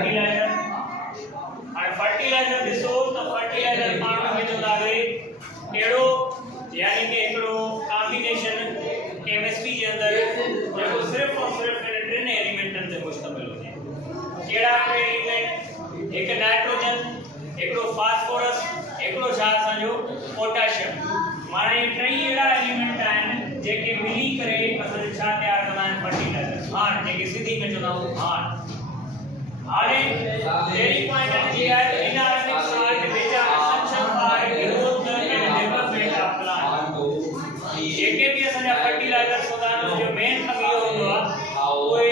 fertiliser और fertiliser ॾिसो त फर्टिलाइजर पाण में जो लागे एड़ो यानी कि एकड़ो कॉम्बिनेशन केमिस्ट्री के अंदर जो सिर्फ और सिर्फ टिन एलिमेंटन से मुश्तमिल होजे केड़ा एलिमेंट एक नाइट्रोजन एकड़ो फास्फोरस एकड़ो छा असांजो पोटेशियम माने टई एड़ा एलिमेंट आहिनि जेके मिली करे असां छा तैयार कंदा आहिनि फर्टिलाइजर हां जेके सिधी में चवंदा आहियूं हां हाणे डेरी पॉइंट जी आहे inorganic salt which are essential for growth and development of plant जेके भी असांजा फर्टिलाइजर हूंदा आहिनि जो मेन कमी हूंदो आहे उहे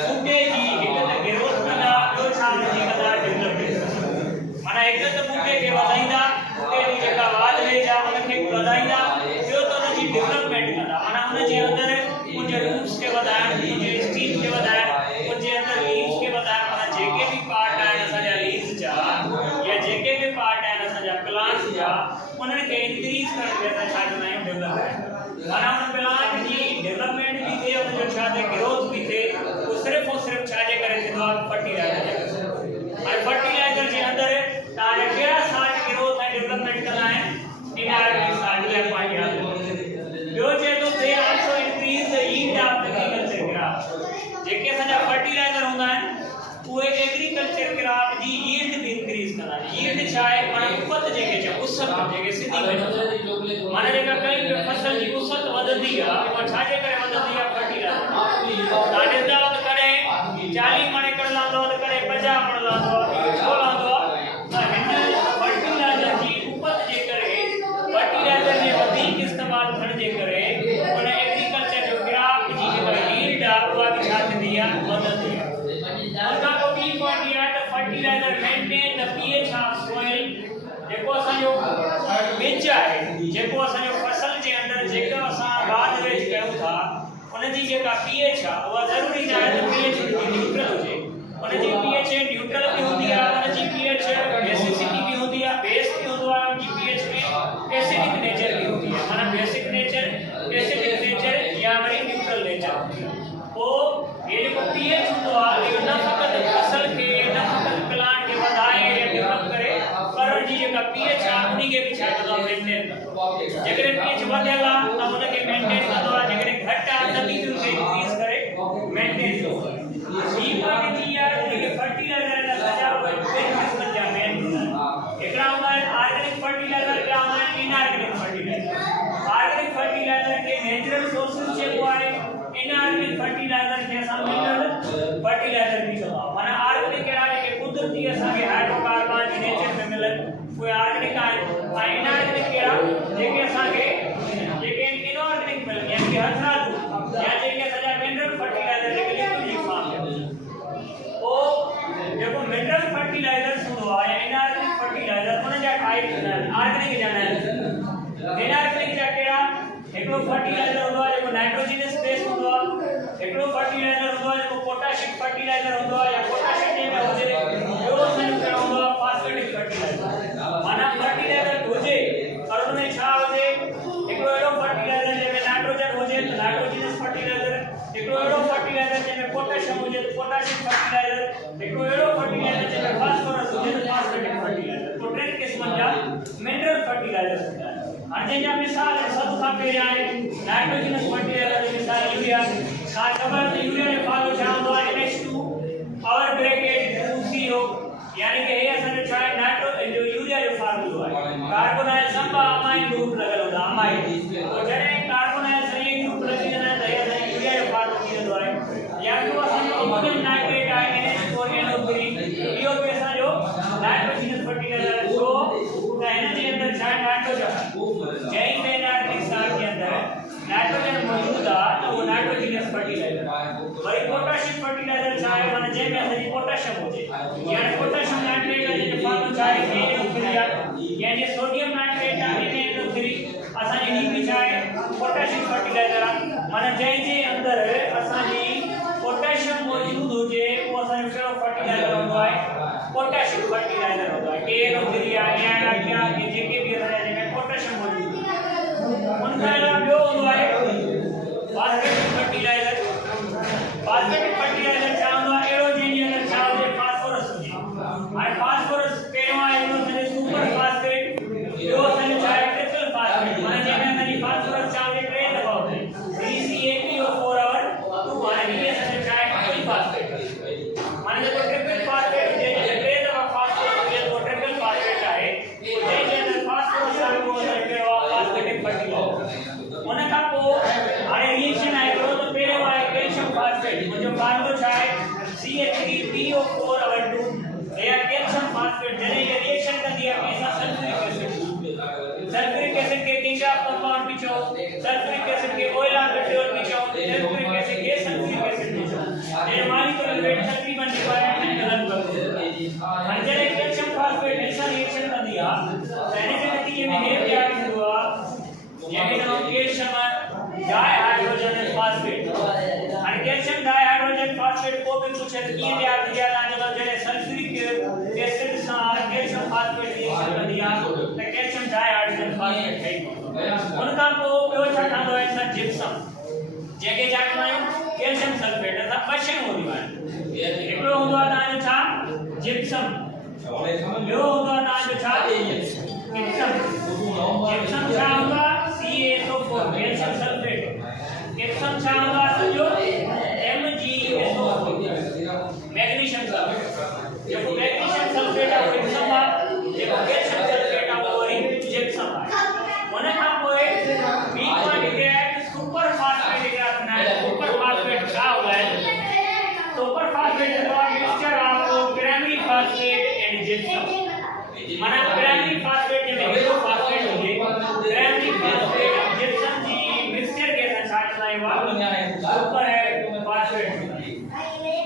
बूटे जी हिकु त ग्रोथ कंदा ॿियो छा कंदा डेवलपमेंट माना हिकु त बूटे खे वधाईंदा बूटे जी जेका वाध वेझ आहे उनखे वधाईंदा ॿियो त उनजी डेवलपमेंट कंदा माना उनजे अंदर कुझु रूट्स खे वधाइण कुझु स्टीम खे वधाइण कुझु अंदर लीव्स खे वधाइण माना जेके भी पार्ट आहिनि असांजा लीव्स जा या जेके भी पार्ट आहिनि असांजा प्लांट्स जा उन्हनि खे इंक्रीज करण खे असां छा कंदा आहियूं डेवलपमेंट माना उन प्लांट जी डेवलपमेंट भी थिए उनजो छा थिए ग्रोथ भी थिए उहो सिर्फ़ और सिर्फ़ छा जे करे थींदो आहे फर्टिलाइजर ऐं फर्टिलाइजर जे अंदर तव्हांजा कहिड़ा साल्ट ग्रोथ ऐं डेवलपमेंट कंदा आहिनि इनऑर्गेनिक सॉल्ट या पॉइंट यादि ॿियो चए थो दे also increase the yield of agriculture crop जेके असांजा फर्टिलाइजर हूंदा आहिनि उहे एग्रीकल्चर क्रॉप जी यील्ड भी इंक्रीज कंदा आहिनि यील्ड छा आहे माना उपत जेके चओ उसत जेके सिधी में माना जेका कई फसल जी उसत वधंदी आहे उहा छा जे करे वधंदी आहे फर्टिलाइजर तव्हां ॾिसंदा त कॾहिं 40 मण एकड़ लहंदो त कॾहिं 50 मण लहंदो आहे छो लहंदो आहे त हिन फर्टिलाइजर जी उपत जे करे फर्टिलाइजर जे वधीक इस्तेमाल थियण जे करे उन एग्रीकल्चर जो क्रॉप जी जेका यील्ड आहे उहा बि छा थींदी आहे वधंदी आहे उनखां पोइ ॿी पॉइंट इहा आहे त fertilizer maintain the pH of soil जेको असांजो बिज आहे जेको असांजो फसल जे अंदर जेको असां बाद वेझ कयूं था उनजी जेका पीएच आहे उहा ज़रूरी न आहे त पीएच न्यूट्रल हुजे उनजी पीएच न्यूट्रल भी हूंदी आहे उनजी पीएच बेसिसिटी भी हूंदी आहे बेस भी हूंदो आहे उनजी पीएच में एसिडिक नेचर भी हूंदी आहे माना बेसिक नेचर एसिडिक नेचर या वरी न्यूट्रल नेचर पोइ ये जेको पीएच हूंदो आहे इहो न फ़क़ति फसल खे न फ़क़ति प्लांट खे वधाए या डेवलप करे पर उनजी जेका पीएच आहे उनखे भी छा कंदो आहे मेंटेन कंदो जेकॾहिं पीएच वधियल आहे त उनखे मेंटेन कंदो आहे जेकॾहिं घटि आहे त बि उनखे इंक्रीज करे मेंटेन कंदो आहे ॿी पॉइंट इहा आहे जेके फर्टिलाइजर जा सॼा ॿिनि क़िस्मनि जा मेन हिकिड़ा हूंदा आहिनि ऑर्गेनिक फर्टिलाइजर हिकिड़ा हूंदा आहिनि इनऑर्गेनिक फर्टिलाइजर ऑर्गेनिक फर्टिलाइजर खे नेचुरल सोर्सिस चइबो आहे इनऑर्गेनिक फर्टिलाइजर खे असां मिनरल फर्टिलाइजर भी चवंदा आहियूं माना ऑर्गेनिक कहिड़ा जेके कुदरती असांखे हाइड्रोकार्बन जी नेचर में मिलनि उहे ऑर्गेनिक आहिनि ऐं इनऑर्गेनिक कहिड़ा जेके असांखे जेके इनऑर्गेनिक मिलनि यानी कि हथरादू या जेके असांजा मिनरल फर्टिलाइजर जेके लिक्विड जी फॉर्म में पोइ जेको मिनरल फर्टिलाइजर हूंदो आहे या इनऑर्गेनिक फर्टिलाइजर उन जा टाइप हूंदा आहिनि ऑर्गेनिक जा न इनऑर्गेनिक जा कहिड़ा हिकिड़ो फर्टिलाइजर हूंदो आहे जेको नाइट्रोजनस बेस हूंदो आहे हिकिड़ो फर्टिलाइजर हूंदो आहे जेको पोटेशियम फर्टिलाइजर हूंदो आहे या पोटेशियम में हुजे ॿियो असांजो कहिड़ो हूंदो आहे फॉस्फेटिक फर्टिलाइजर माना फर्टिलाइजर हुजे पर उनमें छा हुजे हिकिड़ो अहिड़ो फर्टिलाइजर जंहिंमें नाइट्रोजन हुजे त नाइट्रोजनस फर्टिलाइजर हिकिड़ो अहिड़ो फर्टिलाइजर जंहिंमें पोटेशियम हुजे त पोटेशियम फर्टिलाइजर हिकिड़ो अहिड़ो फर्टिलाइजर जंहिंमें फास्फोरस हुजे त फॉस्फेटिक फर्टिलाइजर तो टिनि क़िस्मनि जा मिनरल फर्टिलाइजर हूंदा आहिनि हाणे जंहिंजा मिसाल सभ खां पहिरियां आहे नाइट्रोजनस फर्टिलाइजर जी मिसाल यूरिया तव्हां ख़बर त यूरिया जो फॉर्मूलो छा हूंदो आहे NH2 पावर ब्रैकेट 2CO यानी कि हे असांजो छा आहे नाइट्रोजन जो यूरिया जो फॉर्मूलो आहे कार्बोनाइल संबा अमाइन ग्रुप लॻल हूंदा अमाइन तो जॾहिं कार्बोनाइल संयुक्त ग्रुप लॻी वेंदा आहिनि त हे असांजो यूरिया जो फॉर्मूलो थी वेंदो आहे या ॿियो असांजो अमोनियम नाइट्रेट आहे NH4NO3 इहो बि असांजो नाइट्रोजनस फर्टिलाइजर आहे छो त हिन जे अंदर छा आहे नाइट्रोजन जंहिं में इनऑर्गेनिक सॉल्ट के अंदर नाइट्रोजन मौजूद आहे त उहो नाइट्रोजनस फर्टिलाइजर वरी पोटेशियम फर्टिलाइजर छा आहे माना जंहिंमें असांजी पोटेशियम हुजे यानी पोटेशियम नाइट्रेट जो फॉर्मूलो छा आहे NaO3 यानी सोडियम नाइट्रेट आहे NaO3 असांजी ही बि छा आहे पोटेशियम फर्टिलाइजर आहे माना जंहिंजे अंदर असांजी पोटेशियम मौजूद हुजे उहो असांजो कहिड़ो फर्टिलाइजर हूंदो आहे पोटेशियम फर्टिलाइजर हूंदो आहे KNO3 आहे या जेके भी असांजा जंहिंमें पोटेशियम मौजूद आहे उनखां अलावा ॿियो हूंदो आहे फॉस्फेटिक फर्टिलाइजर छा हूंदो आहे अहिड़ो जंहिंजे अंदर छा हुजे फास्फोरस दिया यानी के नतीजे में हे तैयार हुआ जंहिंखे नाम कैल्शियम डाइहाइड्रोजन फॉस्फेट हाणे कैल्शियम डाइहाइड्रोजन फॉस्फेट को भी कुछ कीअं तैयार थी आहे तव्हांजे पास जॾहिं सल्फ्यूरिक एसिड सां कैल्शियम फॉस्फेट रिएक्शन कंदी आहे त कैल्शियम डाइहाइड्रोजन फॉस्फेट ठही पवंदो उन खां पोइ ॿियो छा ठहंदो आहे असां जिप्सम जंहिंखे छा चवंदा आहियूं कैल्शियम सल्फेट असां ॿ शयूं हूंदियूं आहिनि हिकिड़ो हूंदो आहे तव्हांजो छा जिप्सम ॿियो हूंदो आहे तव्हांजो छा जिप्सम जिप्सम छा हूंदो आहे CaSO4 कैल्शियम सल्फेट जिप्सम छा हूंदो आहे सम्झो MgSO4 मैग्नीशियम सल्फेट जेको मैग्नीशियम सल्फेट आहे जिप्सम आहे जेको कैल्शियम सल्फेट आहे उहो वरी जिप्सम आहे उन खां पोइ ॿी क्वांटिटी सुपर फास्फेट हिकिड़ा थींदा आहिनि सुपर फास्फेट छा हूंदा आहिनि super phosphate is a mixture of primary phosphate and gypsum माना प्राइमरी फास्फेट में हिकिड़ो फास्फेट हुजे प्राइमरी फास्फेट जिप्सम जी मिक्सचर के साथ छा चवंदा आहियूं सुपर फास्फेट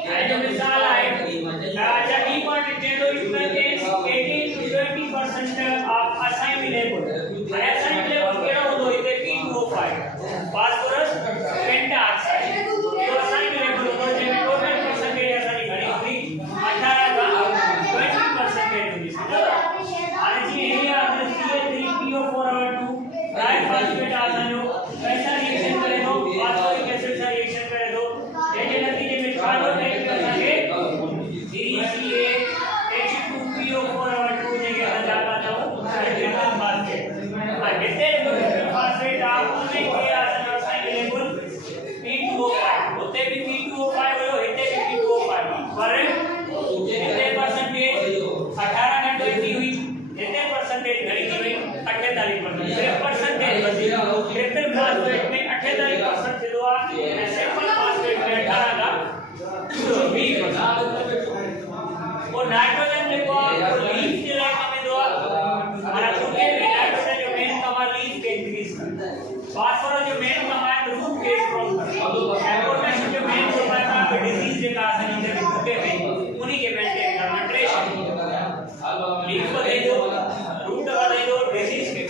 हाणे जो मिसाल आहे अच्छा ॿी क्वांटिटी चए थो इज कंटेन्स 18 to 20% ऑफ असाइलेबल हाणे असाइलेबल कहिड़ो हूंदो हिते P2O5 फास्फोरस पेंटाऑक्साइड जो असाइलेबल हूंदो जंहिंमें टोटल परसेंटेज असांजी घणी हूंदी 18 खां 20% हूंदी सम्झो हाणे जी हे आहे CH3PO4 ट्राइफॉस्फेट असांजो कैसा रिएक्शन करे थो फास्फोरिक एसिड सां रिएक्शन करे थो जंहिंजे नतीजे में छा थो थिए असांखे CH2PO4 जेके असां ॼाणंदा आहियूं हाइड्रोजन फास्फेट हिते फास्फेट आहे उनमें के असांजो असाइलेबल P2O5 उते बि P2O5 हुयो हिते बि P2O5 पर हिते परसेंटेज 18 खां 20 हुई हिते परसेंटेज घणी थी वई 48% सिर्फ परसेंटेज वधी ट्रिपल फास्फेट में 48% थींदो आहे ऐं सिंपल फास्फेट में 18 खां 20% वो नाइट्रोजन जेको आहे वो लीफ जे लाइ कम ईंदो आहे माना पूरे में नाइट्रोजन जो मेन कम आहे लीफ के इंक्रीज करना फास्फोरस जो मेन कम आहे रूट के स्ट्रॉन्ग करना ऐं पोटेशियम जो मेन कम आहे डिजीज जेका असांजी जेके बूटे में उन्हीं के मेंटेन करना ट्रेशन लीफ वधेदो रूट वधेदो डिजीज के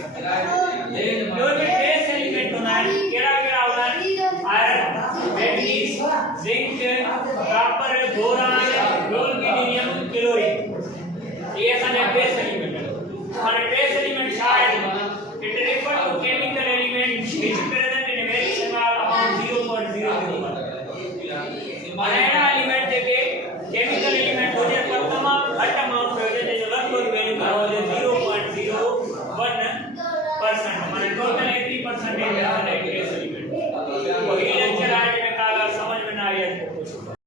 जो के ट्रेस एलिमेंट हूंदा आहिनि कहिड़ा कहिड़ा हूंदा आहिनि iron manganese zinc copper boron गोल्डीनियम क्लोरीन ये असांजा ट्रेस एलिमेंट हाणे ट्रेस एलिमेंट छा आहे it refer to chemical element which present in very small amount 0.001 माना अहिड़ा एलिमेंट जेके केमिकल